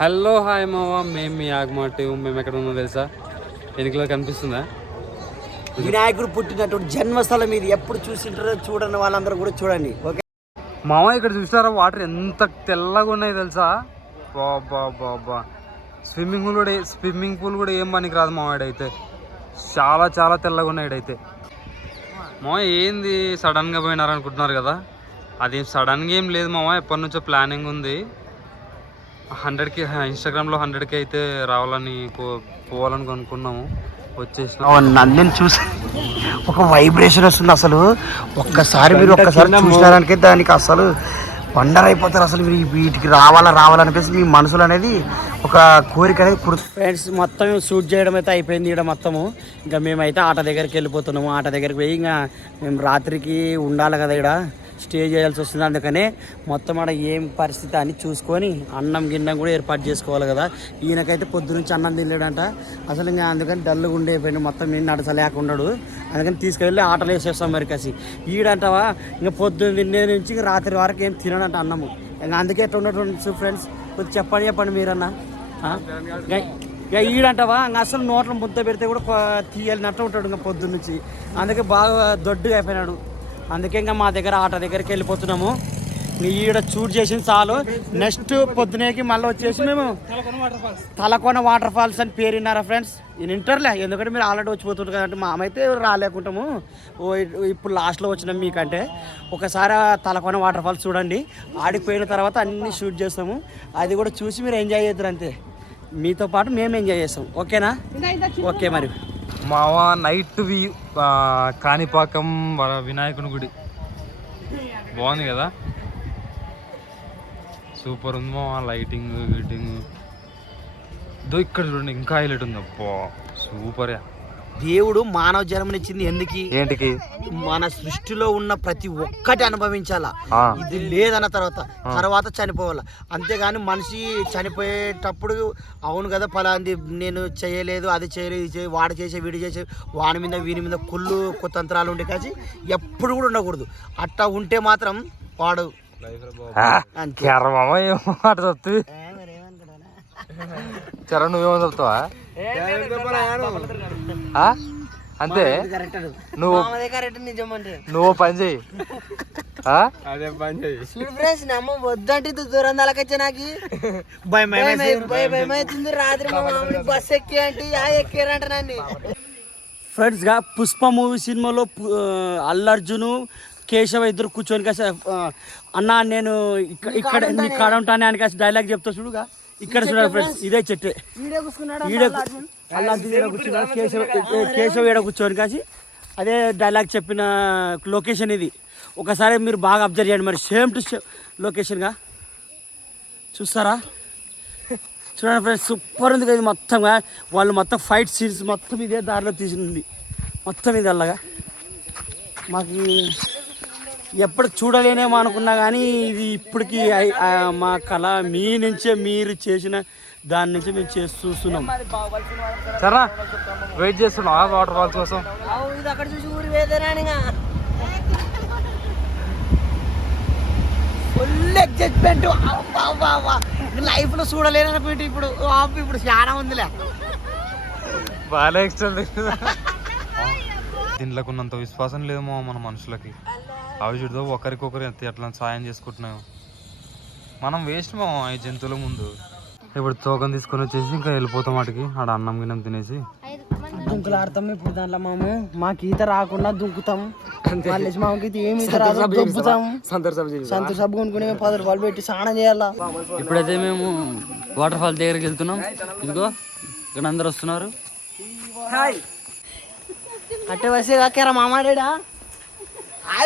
Hello hi మామ మేము మీ ఆగమాట మేము ఎక్కడ ఉన్నాం తెలుసా? ఎన్నికలో కనిపిస్తుందా? వినాయకుడు పుట్టినటువంటి జన్మస్థలం ఇది. ఎప్పుడు చూసింటారో చూడని వాళ్ళందరూ కూడా చూడండి. ఓకే? మామ ఇక్కడ చూసారా వాటర్ ఎంత తెల్లగా ఉన్నాయి తెలుసా? బాబా బాబా స్విమ్మింగ్ పూల్ కూడా స్విమ్మింగ్ పూల్ కూడా ఏం పనికి రాదు మామ అయితే చాలా చాలా తెల్లగా ఉన్నాయి ఈడైతే. మామ ఏంది? సడన్గా పోయినారు అనుకుంటున్నారు కదా. అది సడన్గా ఏం లేదు మామ ఎప్పటి నుంచో ప్లానింగ్ ఉంది. హండ్రెడ్కి ఇన్స్టాగ్రామ్లో హండ్రెడ్కి అయితే రావాలని పో- పోవాలని అనుకున్నాము వచ్చేసిన. నందిని చూసి ఒక వైబ్రేషన్ వస్తుంది అసలు. ఒక్కసారి మీరు ఒక్కసారి చూసినారానికే దానికి అసలు వండర్ అయిపోతారు అసలు మీరు వీటికి రావాలా రావాలనిపిస్తే మీ మనసులో అనేది ఒక కోరిక అనేది ఫ్రెండ్స్ మొత్తం షూట్ చేయడం అయితే అయిపోయింది ఇక్కడ మొత్తము. ఇంకా మేమైతే ఆట దగ్గరికి వెళ్ళిపోతున్నాము. ఆట దగ్గరికి పోయి ఇంకా మేము రాత్రికి ఉండాలి కదా ఇక్కడ స్టే చేయాల్సి వస్తుంది. అందుకనే మొత్తం ఆడ ఏం పరిస్థితి అని చూసుకొని అన్నం గిన్నం కూడా ఏర్పాటు చేసుకోవాలి కదా. ఈయనకైతే పొద్దునుంచి అన్నం తినలేడంట. అసలు ఇంకా అందుకని డల్గా ఉండిపోయింది మొత్తం నేను నడచలేకున్నాడు అందుకని తీసుకెళ్ళి ఆటలు వేసేస్తాం మరి కసి. ఈడంటావా ఇంకా పొద్దున్న తినే నుంచి రాత్రి వరకు ఏం తినడంట అన్నము. ఇంకా అందుకే ఎట్లా ఉన్నటువంటి ఫ్రెండ్స్ కొద్దిగా చెప్పండి చెప్పండి మీరన్నా. ఇక ఈడంటావా ఇంకా అసలు నోట్లో ముద్ద పెడితే కూడా తీయాలి తీయాలినట్టు ఉంటాడు ఇంకా పొద్దున్నుంచి అందుకే బాగా దొడ్డుగా అయిపోయినాడు. అందుకే ఇంకా మా దగ్గర ఆట దగ్గరికి వెళ్ళిపోతున్నాము. ఈడ చూడ్ చేసిన చాలు. నెక్స్ట్ పొద్దునేకి మళ్ళీ వచ్చేసి మేము తలకోన వాటర్ ఫాల్స్ అని పేరు విన్నారా ఫ్రెండ్స్ నేను వింటారులే. ఎందుకంటే మీరు ఆల్రెడీ వచ్చిపోతుంటారు కదంటే మామైతే రాలేకుంటాము. ఇప్పుడు లాస్ట్లో వచ్చినాం మీకంటే. ఒకసారి తలకోన వాటర్ ఫాల్స్ చూడండి. ఆడికి పోయిన తర్వాత అన్ని షూట్ చేస్తాము. అది కూడా చూసి మీరు ఎంజాయ్ చేద్దరు అంతే. మీతో పాటు మేము ఎంజాయ్ చేస్తాం. ఓకేనా ఓకే మరి. మావ నైట్ వ్యూ కాణిపాకం వర- వినాయకుని గుడి. బాగుంది కదా? సూపర్ ఉంది మావ లైటింగ్ గిటింగ్ దో ఇక్కడ చూడండి ఇంకా హైలైట్ ఉంది. అబ్బా సూపర్ దేవుడు మానవ జన్మనిచ్చింది ఎందుకు? ఏంటికి? మన సృష్టిలో ఉన్న ప్రతి ఒక్కటి అనుభవించాలా. ఇది లేదన్న తర్వాత తర్వాత చనిపోవాలా? అంతేగాని మనిషి చనిపోయేటప్పుడు అవును కదా ఫలాంది నేను చేయలేదు అది చేయలేదు ఇది చేయ వాడు చేసే వీడు చేసే వాని మీద వీని మీద కుళ్ళు కుతంత్రాలు ఉండే కాసి ఎప్పుడు కూడా ఉండకూడదు. అట్టా ఉంటే మాత్రం వాడు అంతే. చెప్తుంది నువ్వేమో చెప్తావా? అంతే? నువ్వు నువ్వు పని చెయ్యి. ఆ? ఫ్రెండ్స్ నమ్మ వద్దంటే దూరం దళకొచ్చా నాకు. భయం అవుతుంది రాత్రి మా మామూలు బస్ ఎక్కి అంటే యా ఎక్కారంట నన్ను. ఫ్రెండ్స్గా పుష్ప మూవీ సినిమాలో పు- ఆ, అల్లు అర్జున్ కేశవ ఇద్దరు కూర్చొని కాసి అన్న నేను ఇక్కడ ఇక్కడ నీ కాడ ఉంటానే అని కాసి డైలాగ్ చెప్తా చూడుగా ఇక్కడ చూడాలి ఫ్రెండ్స్ ఇదే చెట్టే. ఈడ కూర్చున్నాడు కేశవ కేశవ ఈడ కూర్చొని కాసి అదే డైలాగ్ చెప్పిన లొకేషన్ ఇది. ఒకసారి మీరు బాగా అబ్జర్వ్ చేయండి. మరి సేమ్ టు సేమ్ లొకేషన్గా చూస్తారా? చూడండి ఫ్రెండ్స్ సూపర్ ఉంది కదా ఇది మొత్తంగా వాళ్ళు మొత్తం ఫైట్ సీన్స్ మొత్తం ఇదే దారిలో తీసింది. మొత్తం ఇది అలాగా. మాకు ఎప్పుడు చూడలేనేమో అనుకున్నా కానీ ఇది ఇప్పటికి మా కళ మీ నుంచే మీరు చేసిన దాని నుంచి మేము చేసి చూస్తున్నాం. సరేనా వెయిట్ చేస్తున్నావా వాటర్ ఫాల్స్ కోసం? ఫుల్ ఎగ్జైట్మెంట్ లైఫ్లో చూడలేను అనుకుంటే ఇప్పుడు. ఇప్పుడు చాలా ఉందిలే. బాగా ఎక్స్ట్రా దీంట్లోకి ఉన్నంత విశ్వాసం లేదేమో మన మనుషులకి. అవి చూడదు ఒకరికొకరు ఎంత ఎట్లా సాయం చేసుకుంటున్నావు మనం వేస్ట్ మా ఈ జంతువుల ముందు. ఇప్పుడు తోకం తీసుకొని వచ్చేసి ఇంకా వెళ్ళిపోతాం వాటికి. ఆడ అన్నం గిన్నం తినేసి. దుంకులు ఆడతాం ఇప్పుడు దాంట్లో మాము. మాకు ఈత రాకుండా దుంకుతాం. మళ్ళీ మామకి ఈత ఏమి ఈత రాదు దుబ్బుతాం సంతూర్ సబ్బు కొనుక్కుని మేము పది రూపాయలు పెట్టి స్నానం చేయాలా? ఇప్పుడైతే మేము వాటర్ ఫాల్ దగ్గరికి వెళ్తున్నాం. ఇదిగో ఇక్కడ అందరు వస్తున్నారు. హాయ్ అట్టే వస్తే కాకేరా మామాడేడా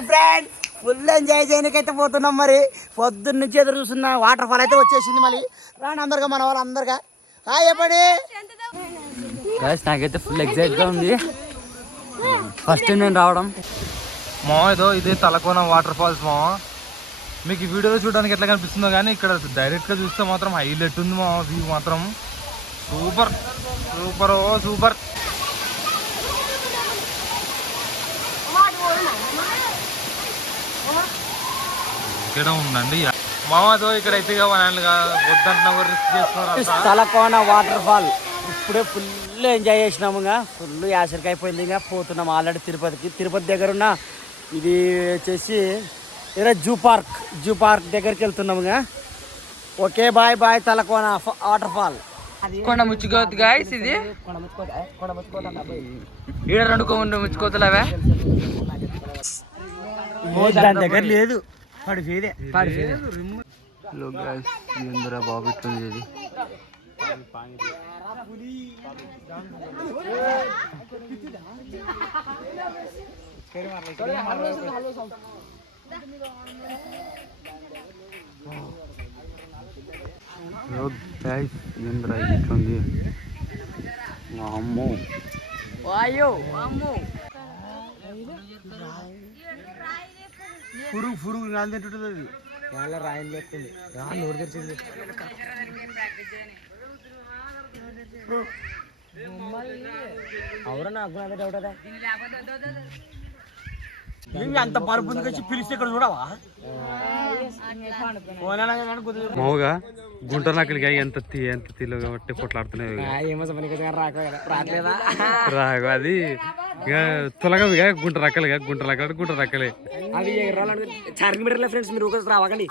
హాయ్ ఫ్రెండ్స్. ఫుల్ ఎంజాయ్ చేయడానికైతే పోతున్నాం మరి. పొద్దున్న నుంచి ఎదురు చూస్తున్న వాటర్ ఫాల్ అయితే వచ్చేసింది మళ్ళీ. రాండి అందరుగా మన వాళ్ళు అందరుగా. హాయ్ చెప్పండి. నాకైతే ఫుల్ ఎగ్జైట్గా ఉంది. ఫస్ట్ టైం నేను రావడం. మా ఏదో ఇదే తలకోన వాటర్ ఫాల్స్ మా. మీకు ఈ వీడియోలో చూడడానికి ఎట్లా కనిపిస్తుందో కానీ ఇక్కడ డైరెక్ట్గా చూస్తే మాత్రం హైలైట్ ఉంది మా వ్యూ మాత్రం. సూపర్ సూపర్ ఓ సూపర్ ఇక్కడ ఉందండి. మామతో ఇక్కడ అయితే వద్దంటున్నా రిస్క్ తలకోన వాటర్ ఫాల్ ఇప్పుడే ఫుల్ ఎంజాయ్ చేసినాము ఇంకా. ఫుల్ యాసరికి అయిపోయింది ఇంకా. పోతున్నాం ఆల్రెడీ తిరుపతికి. తిరుపతి దగ్గర ఉన్న ఇది వచ్చేసి ఏదో జూ పార్క్. జూ పార్క్ దగ్గరికి వెళ్తున్నాము ఇంకా. Okay bye bye Talakona water fall కొండ ముచ్చుకోవద్దు గాయస్ ఇది ఈడ రెండు కొండ ముచ్చుకోవద్దులు అవే దాని దగ్గర లేదు. పడిపోయేదే హలో గాయస్ ఏందిరా బాబు ఇట్లుంది ఇది? హలో గాయస్ ఏందిరా ఇది ఇట్లుంది అమ్మో పురుగు పురుగు నాది తింటుంటుంది అది వాళ్ళ రాయని చెప్పింది రా నోరు తెరిచింది అవురా నాకు అదే డౌట్ అదే అంత పరుపు వచ్చి పిలిస్తే ఇక్కడ చూడవా మామూగా గుంట నక్కలికి ఎంత తీ ఎంత తీలో కాబట్టి రావట్లేదా? రాగు అది ఇక తొలగదు ఇక గుంట రక్కలు ఇక గుంట రక్కలు గుంట రక్కలే అది చార్జింగ్ మీటర్లే ఫ్రెండ్స్ మీరు ఒకసారి రావకండి.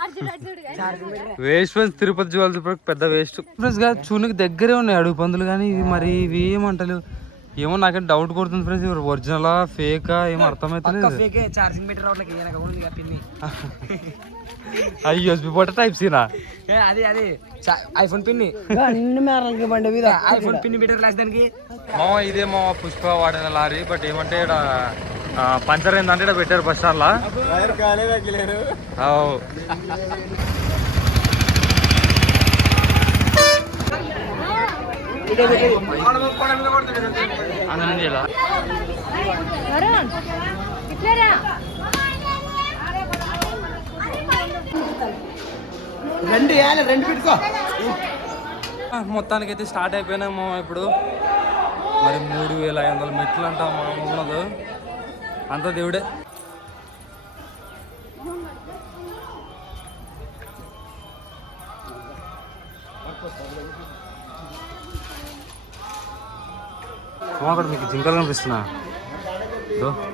Charging meter waste friends Tirupati product పెద్ద వేస్ట్ ఫ్రెండ్స్గా చూనికి దగ్గరే ఉన్నాయి అడుగు పందులు కానీ ఇవి మరి ఇవి ఏమంటలు ఏమో నాకే డౌట్ కొడుతుంది ఫ్రెండ్స్ ఇవి ఒరిజినలా ఫేకా ఏమో అర్థమైతలేదు. అవి యూఎస్బి పోట టైప్ సీనా అది అది. ఐఫోన్ పిన్ని అన్ని మేరలకి బండి మీద ఐఫోన్ పిన్ని మీటర్ లాస్ దానికి. మామ ఇదే మా పుష్ప వాడిన లారీ బట్ ఏమంటే ఇక్కడ పంచర్ అయిందంటే ఇక్కడ పెట్టారు బస్ స్టాండ్ లా. అవు. రెండు వేయాలి రెండు పెట్టుకో. మొత్తానికి అయితే స్టార్ట్ అయిపోయినాం మామ ఇప్పుడు. మరి మూడు వేల ఐదు వందల మెట్లు అంట మా ఉన్నది. అంత దేవుడే. అక్కడ మీకు జింకలు కనిపిస్తున్నా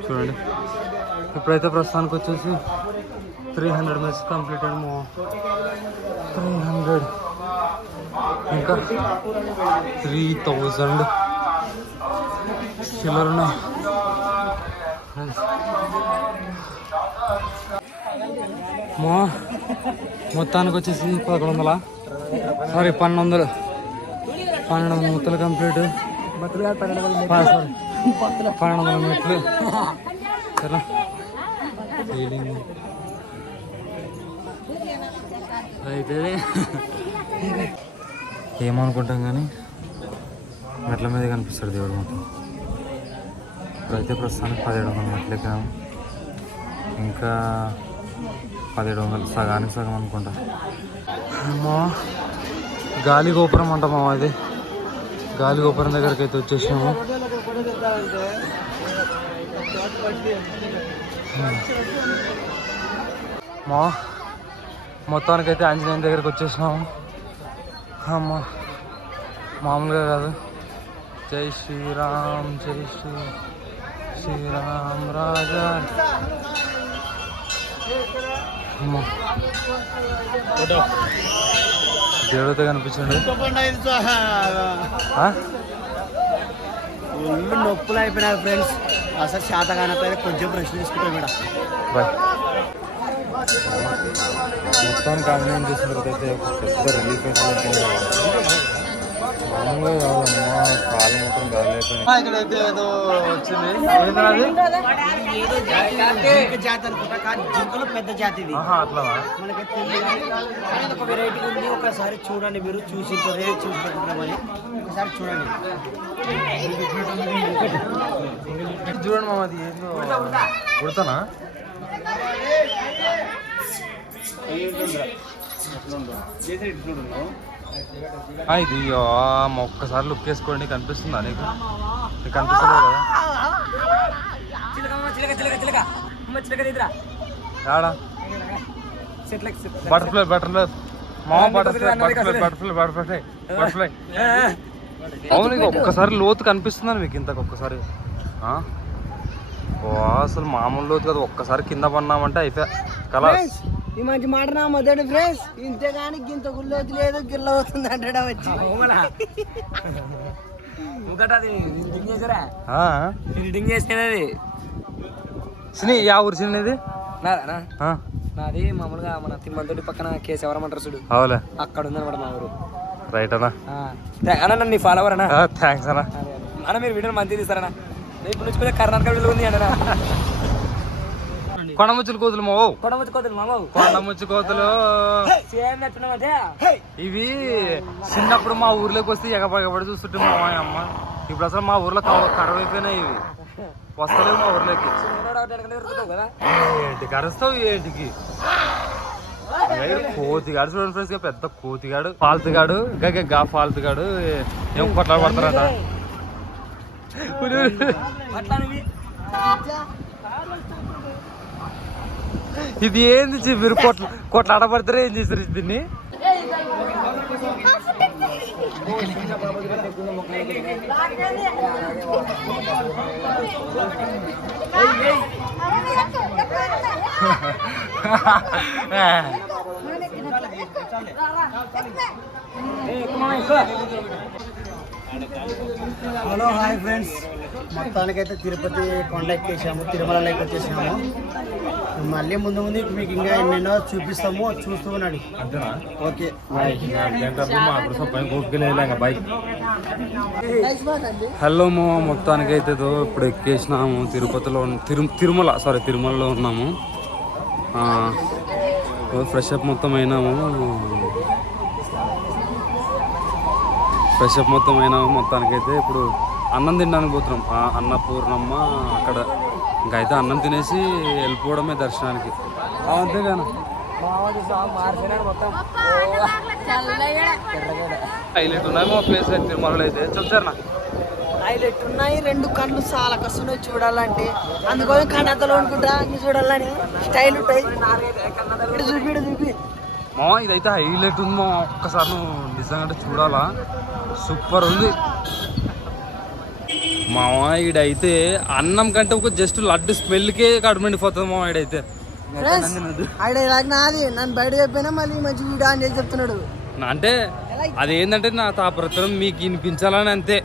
చూడండి. ఇప్పుడైతే ప్రస్తుతానికి వచ్చేసి త్రీ హండ్రెడ్ మినిట్స్ కంప్లీట్ అయ్యి త్రీ హండ్రెడ్ ఇంకా త్రీ థౌజండ్ చిల్లర మా మొత్తానికి వచ్చేసి పదకొండు వందల? సారీ పన్నెండు వందలు. పన్నెండు వందల మొత్తాలు కంప్లీట్ పన్నెండు వందల మెట్లు సరే ఫీలింగ్ అయితే ఏమనుకుంటాం కానీ మెట్ల మీద కనిపిస్తాడు దేవుడు మొత్తం ఇప్పుడైతే ప్రస్తుతానికి పదిహేడు వందల మెట్లు ఎక్కాము ఇంకా పదిహేడు వందలు సగానికి సగం అనుకుంటా. అమ్మా గాలి గోపురం అంటామా అది గాలి గోపురం దగ్గరికి అయితే వచ్చేసాము మా మొత్తానికైతే ఆంజనేయం దగ్గరికి వచ్చేసినాము. అమ్మ మామూలుగా కాదు. జై శ్రీరామ్ జై శ్రీ శ్రీరామ్ రాజా. దేవుడితో కనిపించండి? ఒళ్ళు నొప్పులు అయిపోయినాయి ఫ్రెండ్స్ అసలు శాత కానప్పుడు కొంచెం ప్రశ్న తీసుకుంటాం ఇక్కడ బాయ్. మొత్తానికి ఆన్లైన్ చేసిన తర్వాత అయితే పెద్ద రిలీఫ్ అయితే మామూలుగా కాదమ్మా కాలు మొత్తం గాలి ఇక్కడైతే ఏదో వచ్చింది. జాతి అనుకుంటా కానీ జింకలో పెద్ద జాతి ఇది. అట్లా మనకి ఒక వెరైటీ ఉంది. ఒకసారి చూడండి మీరు చూసి చూసి పెట్టుకున్నామని ఒకసారి చూడండి. చూడండి మామ అది ఏందో. కుడతానా ఇది ఒక్కసారి లుక్ వేసుకోండి కనిపిస్తుందా నీకు? నీకు కనిపిస్తుంది కదా బటర్ఫ్లై బటర్ఫ్లై మా butterfly butterfly butterfly butterfly butterfly అవును ఇక ఒక్కసారి లోతు కనిపిస్తుందని మీకు ఇంతకు ఒక్కసారి. అసలు మామూలు లోతు కదా ఒక్కసారి కింద పడినామంటే అయిపోయా. కలా ఈ మంచి మాట నా మొదటి ఫ్రెండ్స్ ఇంతే కానీ గింత గుళ్ళోతి లేదు గిల్ల అవుతుంది అంటాడా వచ్చి? రీడింగ్ చేసేది సినీ యా ఊరు సినీ ఇది? నాదా ఆ, నాది మామూలుగా మన తిరుమలతోటి పక్కన కేసు ఎవరమంటారు చూడు. అవులే. అక్కడ ఉందన్నమాట మా ఊరు. రైట్ అన్నా? అన్న నీ ఫాలోవర్ అన్న? థ్యాంక్స్ అన్నా. అన్న మీరు వీడియో మంచిగా తీస్తారన్న. రేపు నుంచి కూడా కర్ణాటక వీళ్ళు ఉంది అన్న కొండముచ్చులు కోతులు మా కొడముచ్చుకోతుంది మామ కొండముచ్చు కోతులు. సేమ్ నచ్చున్నామంటే ఇవి చిన్నప్పుడు మా ఊర్లోకి వస్తే ఎగబడి చూస్తుంటే మా అమ్మ ఇప్పుడు అసలు మా ఊర్లో కవ- కరువైపోయినాయి ఇవి. వస్తలేవు మా ఊర్లోకి. ఏంటి కరుస్తావు ఏంటికి? కోతిగాడు చూడండి ఫ్రెండ్స్గా పెద్ద కోతిగాడు ఫాల్తుగాడు గగ గా ఫాల్తుగాడు. ఏం కొట్లా పడతారంట? ఇది ఏంది చి- మీరు కొట్ల కొట్లాడబడతారా ఏం చేస్తారు దీన్ని? హలో హాయ్ ఫ్రెండ్స్ మొత్తానికైతే తిరుపతి కొండ ఎక్కేసాము తిరుమలలోకి వచ్చేసాము మళ్ళీ ముందు ముందు మీకు ఇంకా ఎన్నెన్నో చూపిస్తాము చూస్తూ ఉన్నాడు ఓకే హలో మా మొత్తానికి అయితే ఏదో ఇప్పుడు ఎక్కేసినాము తిరుపతిలో తిరు తిరుమల సారీ తిరుమలలో ఉన్నాము ఫ్రెష్ అప్ మొత్తం అయినాము ఫ్రెష్ అప్ మొత్తం అయినాము మొత్తానికైతే ఇప్పుడు అన్నం తినడానికి పోతున్నాం. ఆ అన్నపూర్ణమ్మ అక్కడ. ఇంకా అయితే అన్నం తినేసి వెళ్ళిపోవడమే దర్శనానికి. అంతేగాను. హైలైట్ ఉన్నాయి మా ప్లేస్ అయితే తిరుమలలో అయితే. చూసారు హైలైట్ ఉన్నాయి. రెండు కళ్ళు చాలా కస్తున్నాయి చూడాలంటే. అందుకోసం కన్నతలు అనుకుంటా చూడాలని స్టైల్ ఉంటాయి. చూపి చూపి. మా ఇదైతే హైలైట్ ఉంది. మా ఒక్కసారి నువ్వు నిజంగా అంటే చూడాలా? సూపర్ ఉంది. మా ఈడైతే అన్నం కంటే ఒక జస్ట్ లడ్డు స్మెల్కే కడుపు నిండిపోతుంది మా ఈడైతే. ఆడ ఇలాగ నాది. నన్ను బయట చెప్పినా మళ్ళీ మంచి వీడియో అని చెప్తున్నాడు. అంటే అది ఏంటంటే నా తాపత్రం మీకు వినిపించాలని అంతే.